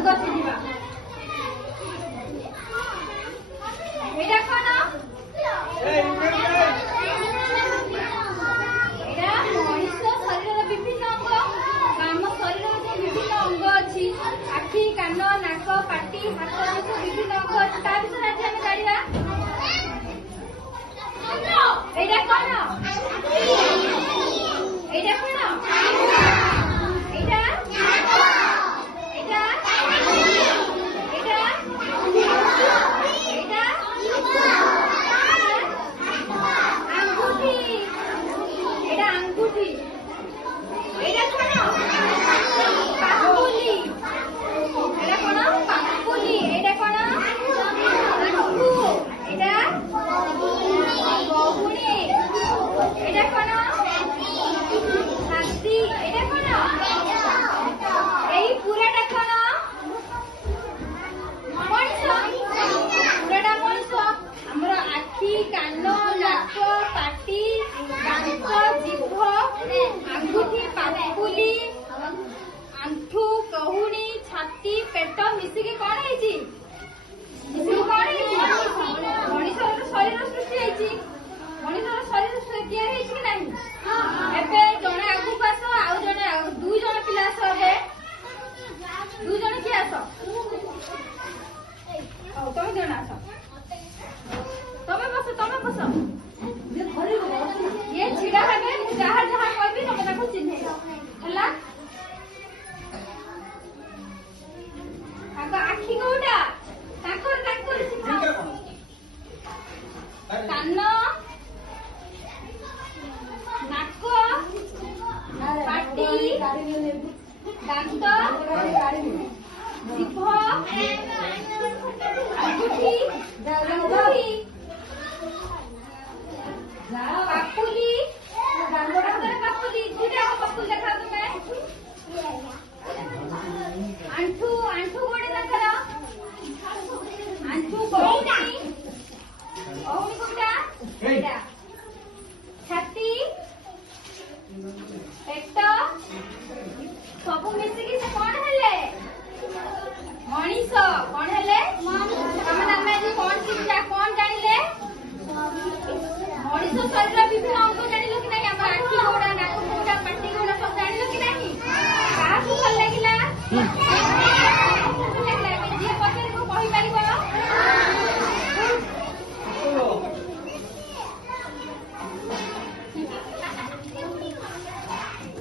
अंग चिन्हिबा एटा कोन एटा मनुष्य शरीर विभिन्न अंग आम शरीर में विभिन्न अंग अछि आखि कान नाक पाटी हाथ विभिन्न अंग अछि ता विषय आज हम जानिबा एटा कोन एटा कोन एटा एटा एटा एटा अंगूठी एटा अंगूठी एटा कोन पापुली एटा कोन पापुली एटा कोन आंखु एटा बहुनी एटा कोन हाथी एटा कोन एई पुराटा कोन मनुष्य पुराटा मनुष्य हमर आखि कान नाक पाटी दांत जीभ अंगूठी पापुली आंठू कहुणी छाती पेट मिसिके कोन हेची मिसिके कोन हेची मनुष्यर शरीर सृष्टि हेची मनुष्यर शरीर सृष्टि हेची कि नाही एबे जणे आगु पास आउ जणे दुई जण पिला आस हे दुई जण की आस तुम जण आस तमे बस ये छिड़ा हेबे जहा जहा कहबी तमे ताको चिन्हे हला ताको आखि कोडा ताको चिन्ह कान नाक पाटी दांत जीभ अंगूठी पापुली पापुली दुटा पापुली देखा तुमे आंठू गोड़े देखा आंठू कौनी कोटा एटा छाती पेट सब मिसिकी से कोन हेले मनीष कोन हेले हम नामे जी कोन चिन्ता कोन जानिले मनीष शरीर